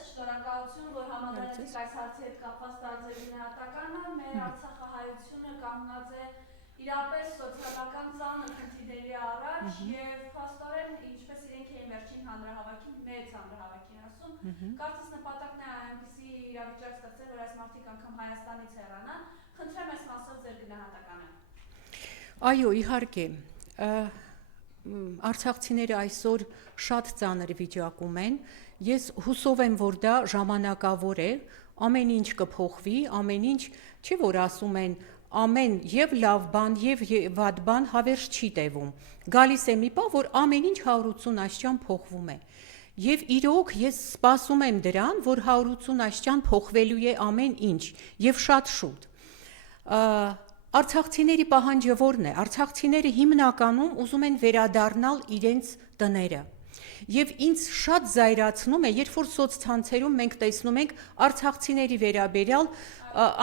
Շնորհակալություն, որ համաձայնեցիք այս հարցի հետ կապված տարածել գնահատականը, մեր Արցախահայությունը կանգնած է իրապես սոցիալական ծանր խնդիրների առաջ եւ փաստորեն ինչպես իրենք էին վերջին հանրահավաքին, մեծ հանրահավաքին ասում, կարծես նպատակն է այնպիսի իրավիճակ ստեղծել, որ այս մարդիկ անգամ Հայաստանից հեռանան, խնդրեմ այս մասով ձեր գնահատականը։ Այո, իհարկե, արցախցիները այսօր շատ ծանր վիճակում են, ես հուսով եմ, որ դա ժամանակավոր է, ամեն ինչ կփոխվի, ամեն ինչ, չէ որ ասում են, ամեն եւ լավ բան եւ վատ բան հավերժ չի տևում, գալիս է մի պահ, որ ամեն ինչ 180 աստիճան փոխվում է, եւ իրոք ես սպասում եմ դրան, որ 180 աստիճան փոխվելու է ամեն ինչ եւ շատ շուտ։ Արցախցիների պահանջը որն է, արցախցիները հիմնականում ուզում են վերադառնալ իրենց տները եւ ինձ շատ զայրացնում է, երբ որ սոցցանցերում մենք տեսնում ենք արցախցիների վերաբերյալ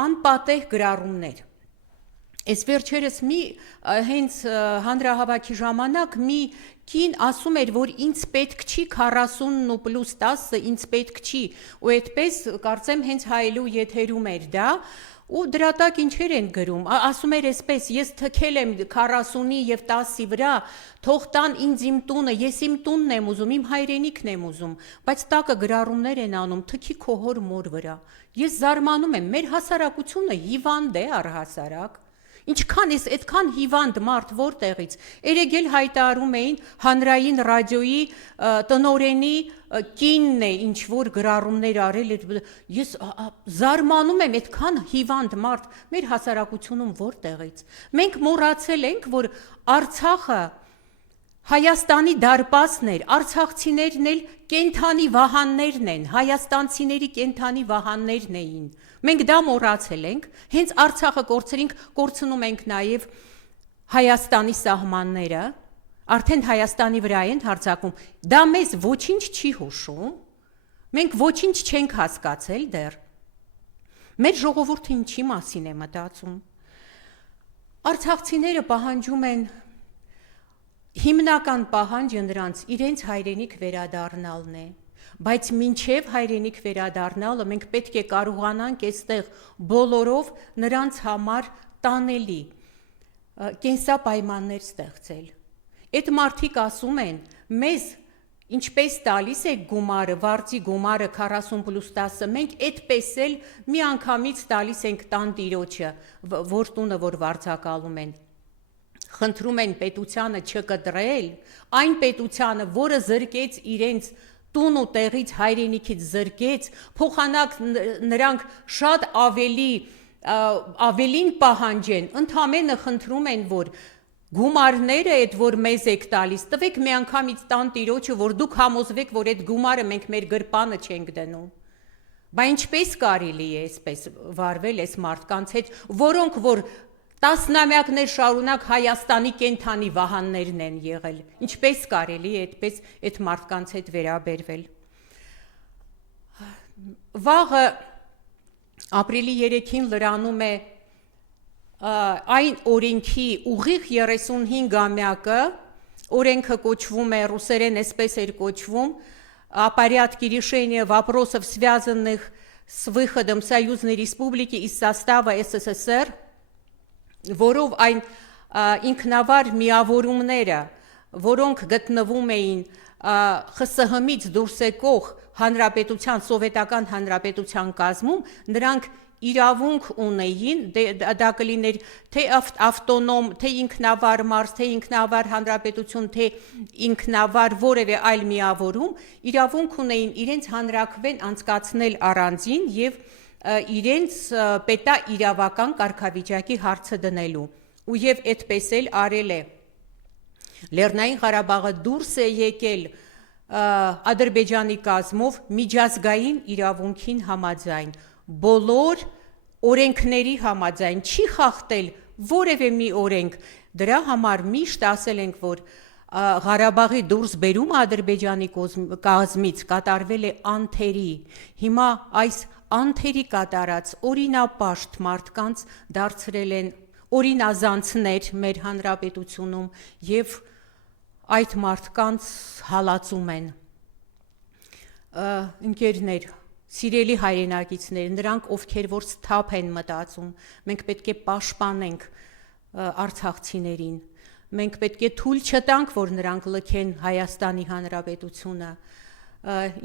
անպատեհ գրառումներ։ Այս վերջերս հենց հանրահավաքի ժամանակ մի կին ասում էր, որ ինձ պետք չի 40 ու պլյուս 10, ինձ պետք չի, ու այդպես կարծեմ հենց հայելու եթերում էր դա, ու դրա տակ ինչեր են գրում, ասում էր այսպես, ես թքել եմ 40-ի եւ 10-ի վրա, թող տան ինձ իմ տունը, ես իմ տունն եմ ուզում, իմ հայրենիքն եմ ուզում, բայց տակը գրառումներ են անում, թքի քո հոր մոր վրա։ Ես զարմանում եմ, մեր հասարակությունը հիվանդ է առհասարակ։ Ինչքան ես այդքան հիվանդ մարդ որտեղից։ Երեկ էլ հայտարարում էին հանրային ռադիոյի տնօրենի կինն է ինչ որ գրառումներ արել, ես զարմանում եմ այդքան հիվանդ մարդ մեր հասարակությունում որտեղից։ Մենք մոռացել ենք, որ Արցախը Հայաստանի դարպասն էր, արցախցիներն էլ կենթանի վահաններն են, հայաստանցիների կենթանի վահաններն էին։ Մենք դա մոռացել ենք, հենց Արցախը կորցնում ենք նաև Հայաստանի սահմանները, արդեն Հայաստանի վրա են հարձակվում, դա մեզ ոչինչ չի հուշում, մենք ոչինչ չենք հասկացել դեռ, մեր ժողովուրդը ինչի մասին է մտածում։ Արցախցիները պահանջում են, հիմնական պահանջը նրանց իրենց հայրենիք վերադառնալն է, բայց մինչև հայրենիք վերադառնալը մենք պետք է կարողանանք այստեղ բոլորով նրանց համար տանելի կենսապայմաններ ստեղծել։ Այդ մարդիկ ասում են, մեզ ինչպես տալիս է գումարը, վարձի գումարը 40 պլյուս 10, մենք այդպես էլ մի անգամից տալիս ենք տան տիրոջը, որ տունը որ վարձակալում են։ Խնդրում են պետությանը չկտրել, այն պետությանը, որը զրկեց իրենց տուն ու տեղից հայրենիքից զրկեց, փոխանակ նրանք շատ ավելին պահանջեն, ընդամենը խնդրում են, որ գումարները այդ որ մեզ եք տալիս, տվեք մի անգամից տան տիրոջը, որ դուք համոզվեք, որ այդ գումարը մենք մեր գրպանը չենք դնում։ Բա ինչպես կարելի է այսպես վարվել այս մարդկանց հետ, որոնք որ տասնամյակներ շարունակ Հայաստանի կենթանի վահաններն են եղել, ինչպես կարելի է այդպես այդ մարդկանց հետ վերաբերվել։ Վաղը ապրիլի 3-ին լրանում է այն օրենքի ուղիղ 35-ամյակը, օրենքը կոչվում է, ռուսերեն այսպես էր կոչվում, о порядке решения вопросов, связанных с выходом союзной республики из состава СССР, որով այն ինքնավար միավորումները, որոնք գտնվում էին ԽՍՀՄ-ից դուրս եկող հանրապետության, սովետական հանրապետության կազմում, նրանք իրավունք ունեին, դա կլիներ թե ավտոնոմ, թե ինքնավար մարզ, թե ինքնավար հանրապետություն, թե ինքնավար որևէ այլ միավորում, իրավունք ունեին իրենց հանրաքվեն անցկացնել առանձին եւ իրենց պետաիրավական կարգավիճակի հարցը դնելու, ու եւ այդպես էլ արել է։ Լեռնային Ղարաբաղը դուրս է եկել Ադրբեջանի կազմով միջազգային իրավունքին համաձայն, բոլոր օրենքների համաձայն, չի խախտել որևէ մի օրենք, դրա համար միշտ ասել ենք, որ Ղարաբաղի դուրս բերումը Ադրբեջանի կազմից կատարվել է անթերի, հիմա այս անթերի կատարած օրինապաշտ մարդկանց դարձրել են օրինազանցներ մեր հանրապետությունում եւ այդ մարդկանց հալածում են։ Ընկերներ, Սիրելի հայրենակիցներ, նրանք ովքեր որ սթափ են մտածում, մենք պետք է պաշտպանենք արցախցիներին, մենք պետք է թույլ չտանք, որ նրանք լքեն Հայաստանի Հանրապետությունը,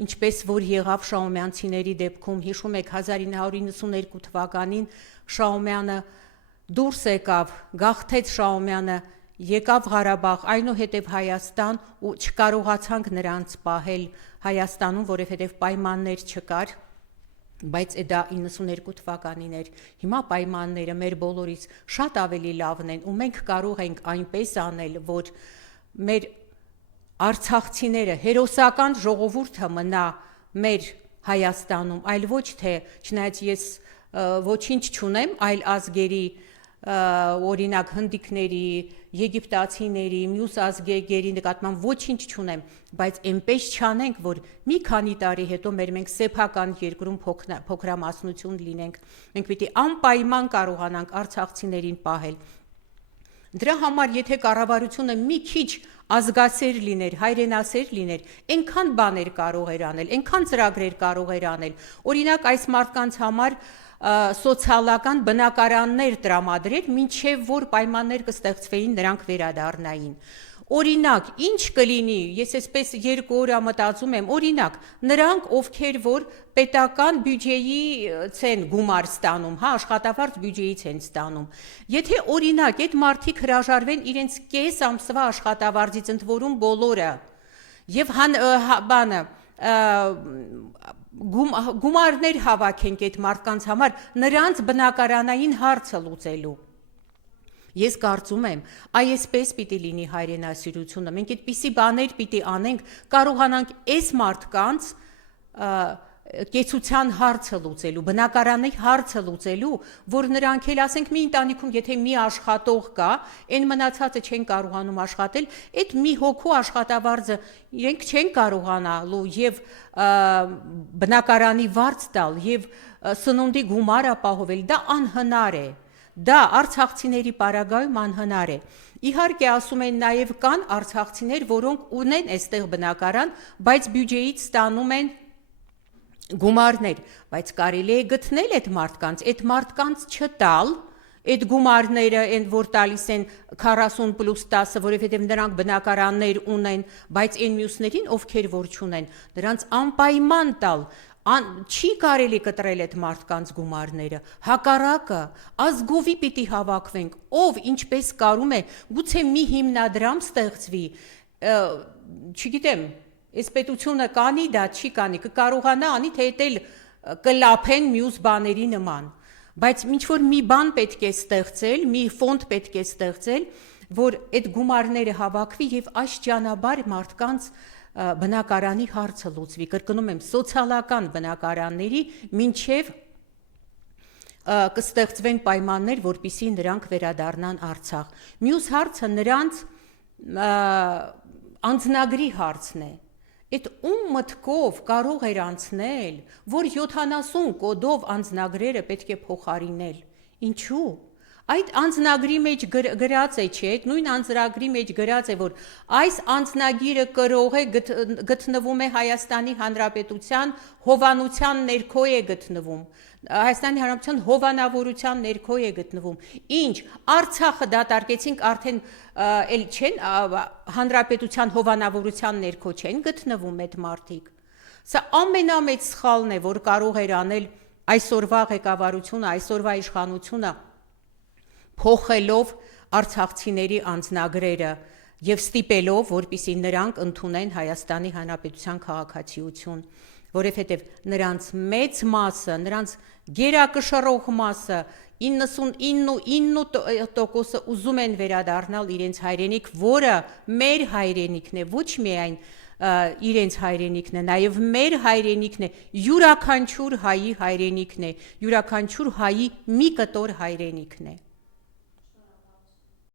ինչպես որ եղավ Շահումյանցիների դեպքում, հիշում եք 1992 թվականին Շահումյանը դուրս եկավ, գաղթեց Շահումյանը, եկավ Ղարաբաղ, այնուհետև Հայաստան ու չկարողացանք նրանց պահել Հայաստանում, որովհետև պայմաններ չկար, բայց դա 92 թվականին էր, հիմա պայմանները մեր բոլորից շատ ավելի լավն են ու մենք կարող ենք այնպես անել, որ մեր արցախցիները, հերոսական ժողովուրդը մնա մեր Հայաստանում, այլ ոչ թե, չնայած ես ոչինչ չունեմ այլ ազգերի, օրինակ հնդիկների, եգիպտացիների, մյուս ազգերի նկատմամբ ոչինչ չունեմ, բայց այնպես չանենք, որ մի քանի տարի հետո մենք սեփական երկրում փոքրամասնություն լինենք, մենք պիտի անպայման կարողանանք արցախցիներին պահել։ Դրա համար, եթե կառավարությունը մի քիչ ազգասեր լիներ, հայրենասեր լիներ, այնքան բաներ կարող էր անել, այնքան ծրագրեր կարող էր անել։ Օրինակ այս մարդկանց համար սոցիալական բնակարաններ տրամադրել, մինչև որ պայմաններ կստեղծվեին նրանք վերադառնային։ Օրինակ, ինչ կլինի, ես այսպես 2 օր մտածում եմ, օրինակ, նրանք ովքեր որ պետական բյուջեից են գումար ստանում, աշխատավարձ բյուջեից են ստանում։ Եթե օրինակ այդ մարդիկ հրաժարվեն իրենց կես ամսվա աշխատավարձից, ընդ որում բոլորը, եւ գումարներ հավաքենք այդ մարդկանց համար նրանց բնակարանային հարցը լուծելու։ Ես կարծում եմ, այսպես պիտի լինի հայրենասիրությունը, մենք այդպիսի բաներ պիտի անենք, կարողանանք այս մարդկանց կեցության հարցը լուծելու, բնակարանի հարցը լուծելու, որ նրանք էլ ասենք մի ընտանիքում, եթե մի աշխատող կա, այն մնացածը չեն կարողանում աշխատել, այդ մի հոգու աշխատավարձը իրենք չեն կարողանալու եւ բնակարանի վարձ տալ եւ սնունդի գումար ապահովել, դա անհնար է։ Դա արցախցիների պարագայում անհնար է։ Իհարկե ասում են նաև կան արցախցիներ, որոնք ունեն այստեղ բնակարան, բայց բյուջեից ստանում են գումարներ, բայց կարելի է գտնել այդ մարդկանց չտալ, այդ գումարները են որ տալիս են 40+10, որովհետև նրանք բնակարաններ ունեն, բայց այն մյուսներին, ովքեր որ չունեն, նրանց անպայման տալ, չի կարելի կտրել այդ մարդկանց գումարները, հակառակը, ազգովի պիտի հավաքվենք, ով ինչպես կարում է, գուցե մի հիմնադրամ ստեղծվի, չգիտեմ, այս պետությունը կանի, դա չի կանի, կկարողանա անի, թե էլ կլափեն մյուս բաների նման, բայց ինչ որ մի բան պետք է ստեղծել, մի ֆոնդ պետք է ստեղծել, որ այդ գումարները հավաքվի եւ աշճանաբար մարդկանց բնակարանի հարցը լուծվի, կրկնում եմ, սոցիալական բնակարանների մինչև կստեղծվեն պայմաններ, որպեսզի նրանք վերադառնան Արցախ։ Մյուս հարցը նրանց անձնագրի հարցն է։ Այդ ում մտքով կարող էր անցնել, որ 70 կոդով անձնագրերը պետք է փոխարինել։ Ինչու՞։ Այդ անձնագրի մեջ գրած է, չէ՞, այդ նույն անձնագրի մեջ գրած է, որ այս անձնագիրը կրող է գտնվում է Հայաստանի Հանրապետության հովանության ներքո է գտնվում, Հայաստանի Հանրապետության հովանավորության ներքո է գտնվում։ Ինչ, Արցախը դատարկեցինք արդեն էլ չեն Հանրապետության հովանավորության ներքո չեն գտնվում այդ մարդիկ։ Սա ամենամեծ սխալն է, որ կարող էր անել այսօրվա ղեկավարությունը, այսօրվա իշխանությունը փոխելով արցախցիների անձնագրերը եւ ստիպելով, որպեսզի նրանք ընդունեն Հայաստանի Հանրապետության քաղաքացիություն, որովհետեւ նրանց մեծ մասը, նրանց գերակշռող մասը 99% ուզում են վերադառնալ իրենց հայրենիք, որը մեր հայրենիքն է, ոչ միայն իրենց հայրենիքն է, նաև մեր հայրենիքն է, յուրաքանչյուր հայի հայրենիքն է, յուրաքանչյուր հայի մի կտոր հայրենիքն է։